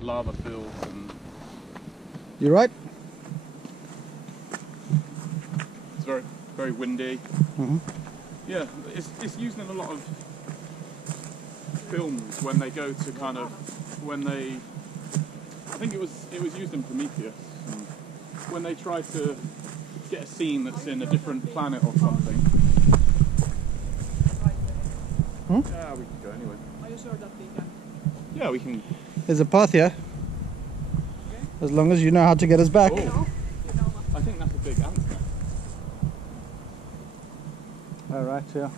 lava fields and You right? it's very, very windy. Mm-hmm. Yeah, it's used in a lot of films when they go to kind of, I think it was used in Prometheus, and when they try to get a scene that's in a different planet or something. Hmm? Yeah, we can go anyway. Are you sure that we can? Yeah, we can. There's a path here. As long as you know how to get us back. Oh, I think that's a big ant nest. Alright, yeah.